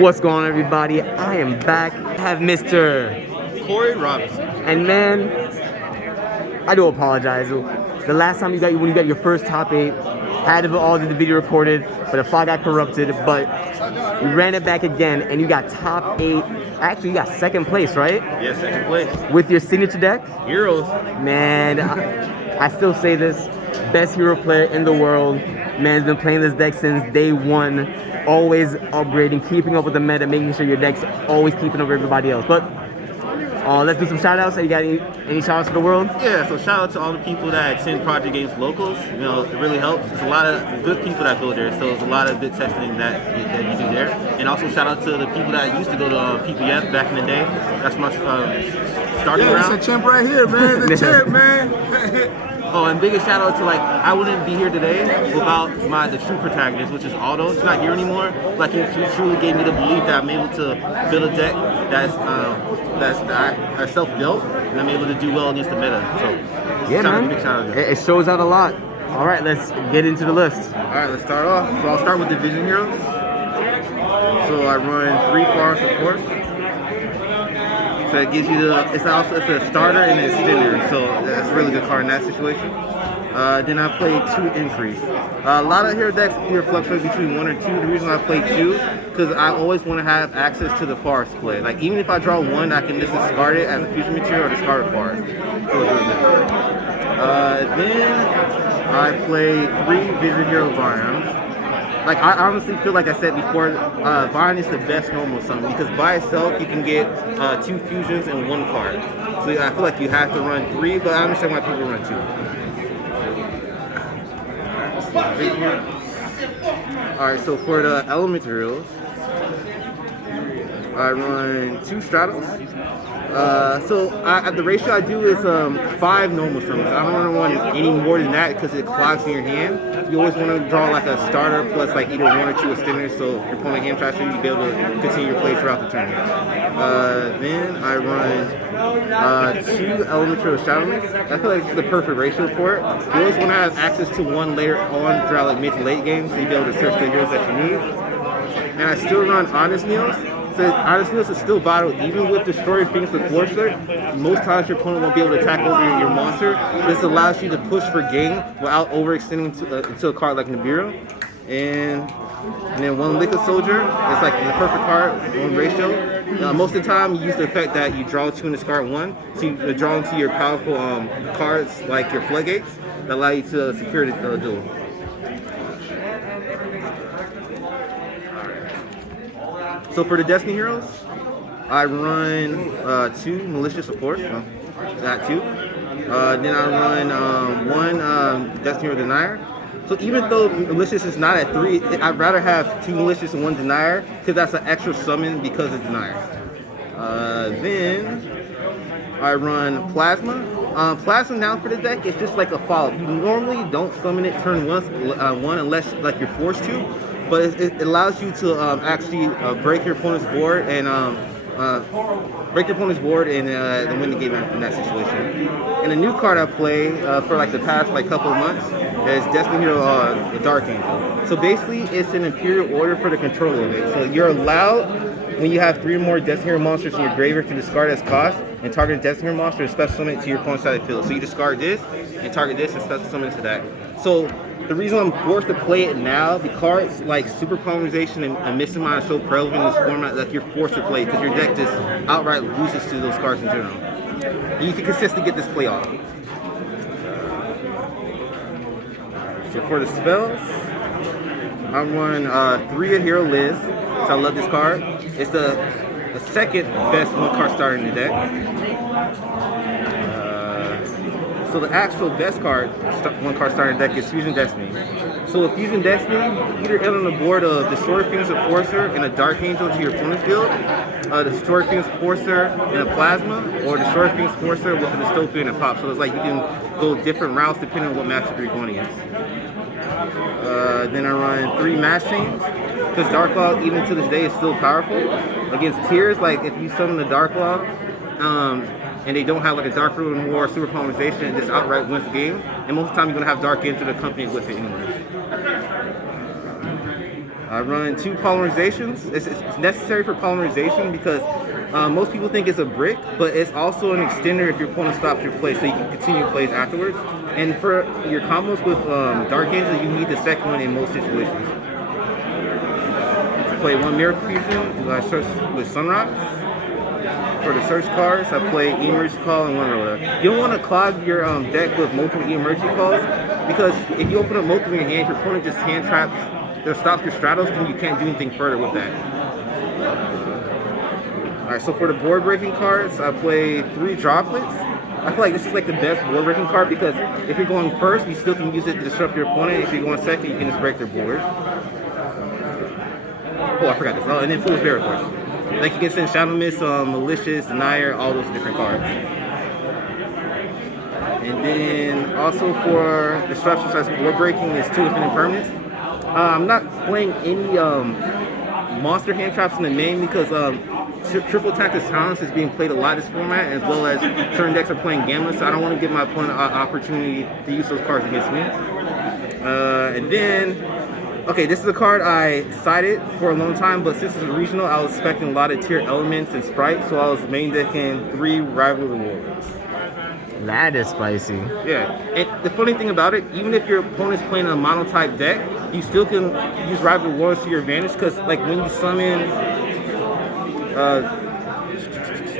What's going on, everybody? I am back. I have Mr. Cory Robinson. And man, I do apologize. The last time when you got your first top 8, had all the video recorded, but the file got corrupted. But you ran it back again, and you got top 8. Actually, you got second place, right? Yeah, second place. With your signature deck? Heroes. Man, I still say this. Best hero player in the world. Man's been playing this deck since day one. Always upgrading, keeping up with the meta, making sure your deck's always keeping up with everybody else. But let's do some shout outs. You got any shout outs to the world? Yeah, so shout out to all the people that send Prodigy games locals. You know, it really helps. There's a lot of good people that go there, so there's a lot of good testing that you do there. And also shout out to the people that used to go to PPF back in the day. That's my starting round. It's a champ right here, man. The champ, man. Oh, and biggest shout out to I wouldn't be here today without the true protagonist, which is Aldo. He's not here anymore. He truly gave me the belief that I'm able to build a deck that I self-built, and I'm able to do well against the meta. So yeah, man. Big shout out. It shows out a lot. All right, let's get into the list. All right, let's start off. So I'll start with Division Heroes. So I run 3 Forest Supports. So it gives you it's a starter and an extender, so that's a really good card in that situation. Then I play 2 Increase. A lot of hero decks here fluctuate between 1 or 2. The reason I play 2 because I always want to have access to the Forest play. Even if I draw 1, I can just discard it as a fusion material or discard Forest. So it's really good. Then I play 3 Vision Hero Vines. I honestly feel like I said before, Vine is the best normal summon because by itself you can get 2 fusions and 1 card. So I feel like you have to run 3, but I understand why people run 2. Alright, so for the element heroes, I run 2 Stratos. The ratio I do is 5 normal summons. I don't want to run any more than that because it clogs in your hand. You always want to draw a starter plus either 1 or 2 extenders so your opponent hand tries to be able to continue your play throughout the turn. Then I run 2 Elemental Shadow Mix. I feel like it's the perfect ratio for it. You always want to have access to 1 later on throughout mid to late games so you'll be able to search the heroes that you need. And I still run Honest Meals. So Honest Meals is still vital even with Destroyer Phoenix with Forcer. Most times your opponent won't be able to attack over your monster. This allows you to push for gain without overextending into a card like Nibiru. And then 1 Liquid Soldier. It's the perfect card, 1 ratio. Most of the time you use the effect that you draw 2 and discard 1. So you draw into your powerful cards like your Floodgates that allow you to secure the duel. So for the Destiny Heroes, I run 2 Malicious, of course. Well, not 2. Then I run 1 Destiny Hero Denier. So even though Malicious is not at 3, I'd rather have 2 Malicious and 1 Denier because that's an extra summon because of Denier. Then I run Plasma. Plasma now for the deck is just like a follow-up. You normally don't summon it turn 1 unless you're forced to. But it allows you to actually break your opponent's board and win the game in that situation. And a new card I play for the past couple of months is Destiny Hero Dark Angel. So basically, it's an Imperial Order for the control of it. So you're allowed when you have 3 or more Destiny Hero monsters in your graveyard to discard as cost and target a Destiny Hero monster and special summon it to your opponent's side of the field. So you discard this and target this and special summon it to that. So the reason I'm forced to play it now, the cards like Super Polymerization and Missing Mind are so prevalent in this format that you're forced to play because your deck just outright loses to those cards in general. And you can consistently get this play off. So for the spells, I'm running 3 of Hero Liz. So I love this card. It's the second best 1-card starter in the deck. So the actual best 1-card starter deck is Fusion Destiny. So with Fusion Destiny, either end on the board of Destroyer Phoenix of Forcer and a Dark Angel to your opponent's field, Destroyer Phoenix Forcer and a Plasma, or Destroyer Phoenix Forcer with a Dystopia and a Pop. So it's you can go different routes depending on what matchup you're going against. Then I run 3 Mass Chains, because Dark Law, even to this day, is still powerful. Against tiers, if you summon the Dark Law, and they don't have a Dark Ruin War, Super Polymerization, it just outright wins the game. And most of the time, you're going to have Dark Angel to accompany it with it anyway. I run 2 polymerizations. It's necessary for polymerization because most people think it's a brick, but it's also an extender if your opponent stops your play, so you can continue plays afterwards. And for your combos with Dark Angel, you need the second one in most situations. I play 1 Miracle Fusion with Sunrise. For the search cards, I play Emergency Call and 1 Roller. You don't want to clog your deck with multiple Emergency Calls, because if you open up multiple in your hand, your opponent just hand traps or stops your Stratos, then you can't do anything further with that. Alright, so for the board breaking cards, I play 3 Droplets. I feel like this is like the best board breaking card because if you're going first, you still can use it to disrupt your opponent. If you're going second, you can just break their board. Oh, I forgot this. Oh, and then Fool's Bear, of course. Like you can send Shadow Mist, Malicious, Denier, all those different cards. And then also for disruptions as board breaking is 2 Infinite Permanents. I'm not playing any monster hand traps in the main because Triple Tactics Talents is being played a lot this format, as well as certain decks are playing Gamma, so I don't want to give my opponent an opportunity to use those cards against me. And then, okay, this is a card I cited for a long time, but since it's a regional, I was expecting a lot of tier elements and sprites, so I was main decking 3 Rival of the Warlords. That is spicy. Yeah, and the funny thing about it, even if your opponent's playing a mono-type deck, you still can use Rival of the Warlords to your advantage, because like when you summon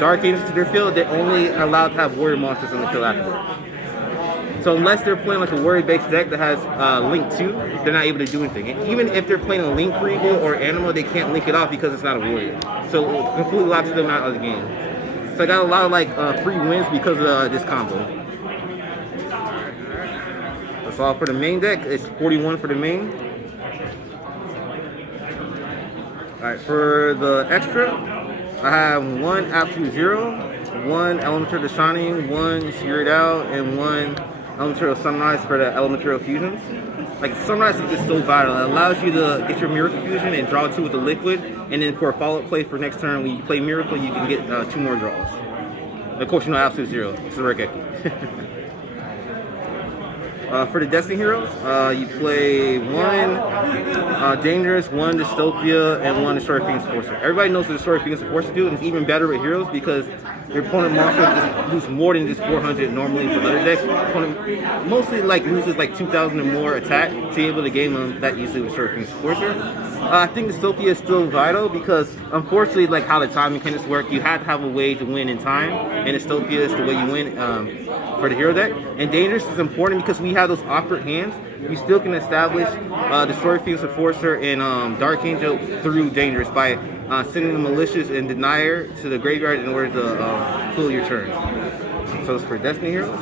Dark Angels to their field, they're only allowed to have warrior monsters on the field afterwards. So unless they're playing like a warrior-based deck that has Link 2, they're not able to do anything. And even if they're playing a Link Regal or Animal, they can't link it off because it's not a warrior. So it completely locks them out of the game. So I got a lot of like free wins because of this combo. That's all for the main deck. It's 41 for the main. Alright, for the extra, I have 1 Absolute Zero, 1 Elemental the Shining, 1 Sheared Out, and 1 Elemental Sunrise for the Elemental Fusions. Like, Sunrise is just so vital. It allows you to get your Miracle Fusion and draw 2 with the liquid, and then for a follow-up play for next turn, when you play Miracle, you can get 2 more draws. Of course, you know Absolute Zero. It's a rare Geki. For the Destiny Heroes, you play 1 Dangerous, 1 Dystopia, and 1 Destroyer Phoenix Enforcer. Everybody knows what Destroyer Phoenix Enforcer do, and it's even better with heroes because your opponent monster loses more than just 400 normally with other decks. Your opponent mostly like loses like 2,000 or more attack to be able to game them that easily with Destroyer Phoenix Enforcer. I think Dystopia is still vital because unfortunately, like how the time mechanics work, you have to have a way to win in time, and Dystopia is the way you win for the hero deck. And Dangerous is important because we have those awkward hands. You still can establish Destroyer Phoenix Enforcer and Dark Angel through Dangerous by sending the Malicious and Denier to the graveyard in order to fill your turn. So it's for Destiny Heroes.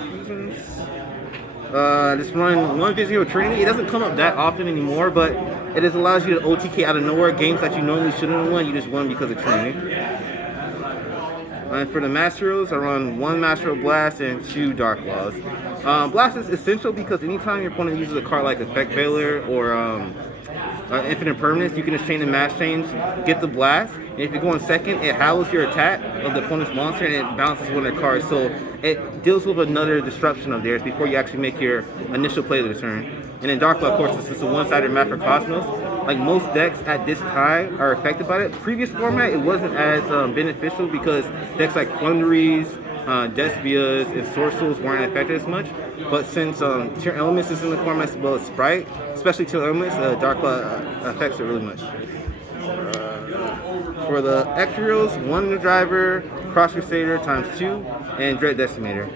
Just run 1 Vision Hero Trinity. It doesn't come up that often anymore, but it just allows you to OTK out of nowhere. Games that you normally shouldn't have won, you just won because of Trinity. And for the Master Heroes, I run 1 Master Hero Blast and 2 Dark Laws. Blast is essential because anytime your opponent uses a card like Effect Veiler or Infinite Permanence, you can just chain the Mass Change, get the Blast, and if you're going second, it hallows your attack of the opponent's monster and it bounces one of their cards. So it deals with another disruption of theirs before you actually make your initial play of the turn. And then Dark Law, of course, this is a one-sided map for Cosmos. Like most decks at this high are affected by it. Previous format, it wasn't as beneficial because decks like Flunderies, Despias, and Sorcels weren't affected as much. But since Tier Elements is in the format as well as Sprite, especially Tier Elements, Dark Law affects it really much. For the extra heroes, 1 New Driver, Cross Crusader ×2, and Dread Decimator.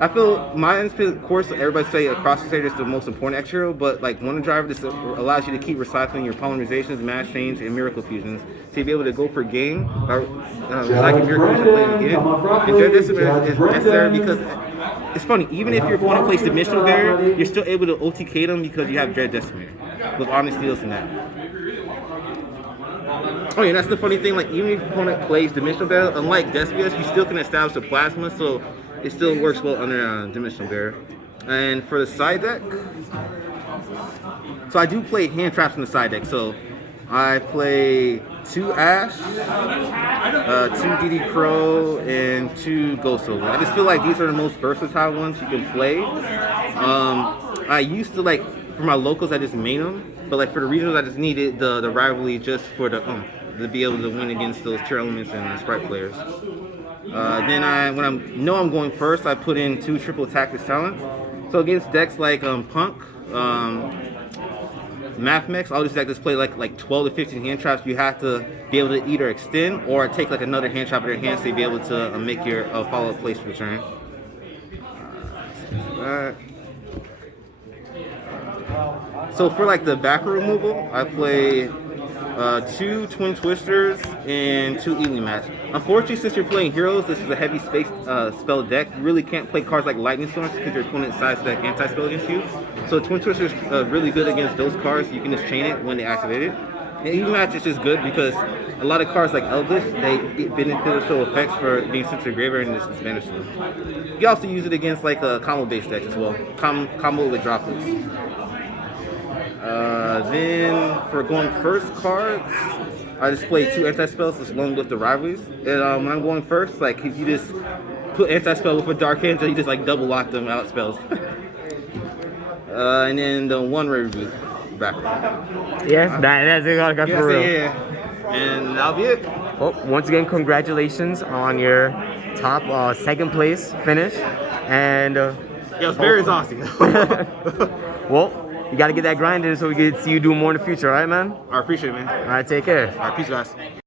I feel my of course, everybody say a Cross Crusader is the most important extra hero, but like 1 Driver just allows you to keep recycling your polymerizations, Mass Change, and Miracle Fusions. So you'll be able to go for game by recycling Miracle Fusion playing again. And Dread Decimator is necessary because it's funny, even if your opponent plays Dimensional Barrier, you're still able to OTK them because you have Dread Decimator with Honest Deals and that. Oh yeah, that's the funny thing, like even if your opponent plays Dimensional Barrier, unlike Despias, you still can establish a Plasma, so it still works well under Dimensional Barrier. And for the side deck, so I do play hand traps in the side deck, so I play 2 Ash, 2 DD Crow, and 2 Ghost Silver. I just feel like these are the most versatile ones you can play. I used to like for my locals, I just main them. But like for the regionals, I just needed the rivalry just for the to be able to win against those tier elements and sprite players. Then when I know I'm going first, I put in 2 triple tactics talents. So against decks like Punk, Mathmex, all these decks just play like 12 to 15 hand traps. You have to be able to either extend or take like another hand trap in your hand to be able to make your follow-up place for the turn. So for like the backer removal, I play 2 Twin Twisters and 2 Evenly Match. Unfortunately, since you're playing heroes, this is a heavy space spell deck. You really can't play cards like Lightning Storms because your opponent decides that anti-spell against you. So Twin Twister is really good against those cards. You can just chain it when they activate it. And Evenly Match is just good because a lot of cards like Eldritch, they get beneficial effects for being sent to the graveyard and just banish them. You can also use it against like combo-based decks as well. Combo with droplets. Then for going first cards, I just play 2 anti-spells just along with the rivalries. And when I'm going first, like you just put anti-spell with a Dark Angel, you just like double lock them out spells. And then the 1 rare reboot back. Yes, that's it. I got for real. Yeah. And that'll be it. Well, once again, congratulations on your top 2nd place finish. And Yeah, it was very exhausting. well, you got to get that grind in so we can see you do more in the future, all right, man? I appreciate it, man. All right, take care. All right, peace, guys.